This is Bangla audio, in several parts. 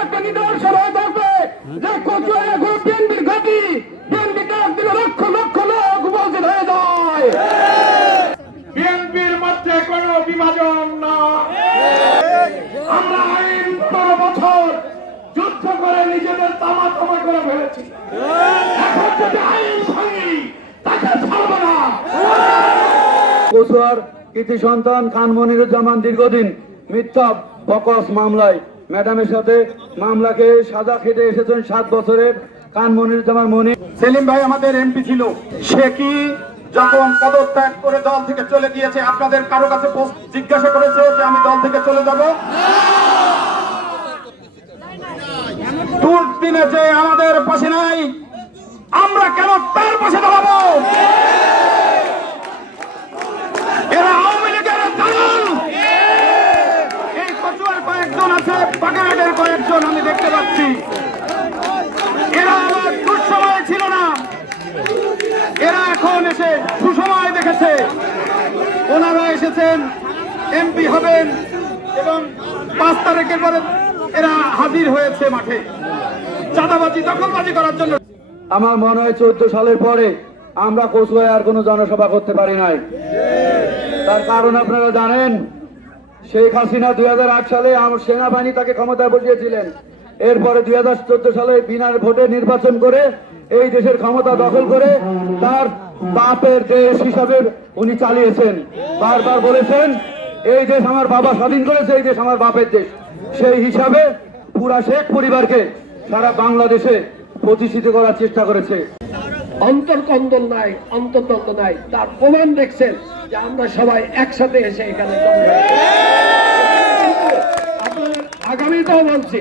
একটা নিদর্শন হয়ে থাকবে যে কচুয়া এখন বিএনপির ঘাঁটি, বিএনপিকে একদিনে লক্ষ লক্ষ লোক উপস্থিত হয়ে যায়। বিএনপির মধ্যে কোনো বিভাজন না। আমরা আইন 15 বছর যুদ্ধ করে নিজেদের তামা তামা করে ফেলেছি। এখন যদি আইন ভাঙি তাকে ছাড়বো না। কচুয়ার কৃতি সন্তান খান মনিরুজ্জামান দীর্ঘদিন মিথ্যা বকস মামলায় ম্যাডামের সাথে মামলাকে সাজা খেটে এসেছেন 7 বছরের খান মনিরুজ্জামান মনি। সেলিম ভাই আমাদের এমপি ছিল, সে কি যখন পদত্যাগ করে দল থেকে চলে গিয়েছে আপনাদের কারো কাছে জিজ্ঞাসা করেছে যে আমি দল থেকে চলে যাব? দুর্দিনে যে আমাদের পাশে নাই, আমরা কেন তার পাশে দাঁড়াবো? এরা আওয়ামী লীগের দালাল। এই কচুয়ার কয়েকজন আছে, বাগেরহাটের কয়েকজন আমি দেখতে পাচ্ছি। এরা আমার দুঃসময় ছিল না, এরা এখন এসে সুসময় দেখেছে। ওনারা এসেছেন, এমপি হবেন এবং 5 তারিখের পরে এরা হাজির হয়েছে মাঠে চাঁদাবাজি দখলবাজি করার জন্য। আমার মনে হয় 14 সালের পরে আমরা কচুয়ায় আর কোনো জনসভা করতে পারি নাই। তার কারণ আপনারা জানেন, শেখ হাসিনা 2008 সালে আমার সেনাবাহিনী তাকে ক্ষমতায় বসিয়েছিলেন। এরপরে 2014 সালে বিনা ভোটে নির্বাচন করে এই দেশের ক্ষমতা দখল করে তার বাপের দেশ হিসাবে উনি চালিয়েছেন। বারবার বলেছেন এই দেশ আমার বাবা স্বাধীন করেছে, এই দেশ আমার বাপের দেশ। সেই হিসাবে পুরা শেখ পরিবারকে সারা বাংলাদেশে প্রতিষ্ঠিত করার চেষ্টা করেছে। অন্তর্কন্দল নাই, অন্তর্দ্বন্দ্ব নাই, তার প্রমাণ দেখছেন যে আমরা সবাই একসাথে এসে এখানে। আপনাদের আগামীতেও বলছি,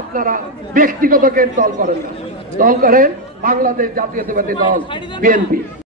আপনারা ব্যক্তিগত দল করেন না, দল করেন বাংলাদেশ জাতীয়তাবাদী দল বিএনপি।